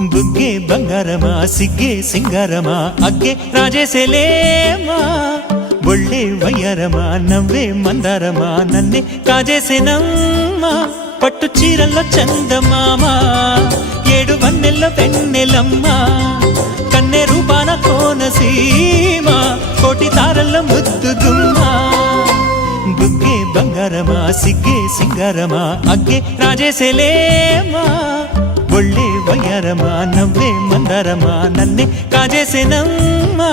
బుగ్గే బంగారమా సిగ్గే సింగారమా అగ్గే రాజేసేలేమా ఒళ్ళే వయ్యారమా నవ్వే మందారమా నన్నే కాజేసేనమ్మా పట్టు చీరల్లో చందమామా ఏడు వన్నెల్ల వెన్నెలమ్మా కన్నె రూపాన కోనసీమా కోటి తారల్ల ముద్దుగుమ్మా బుగ్గే బంగారమా సిగ్గే సింగారమా అగ్గే రాజేసేలేమా ఒళ్ళే వయ్యారమా నవ్వే మందారమా నన్నే కాజేసేనమ్మా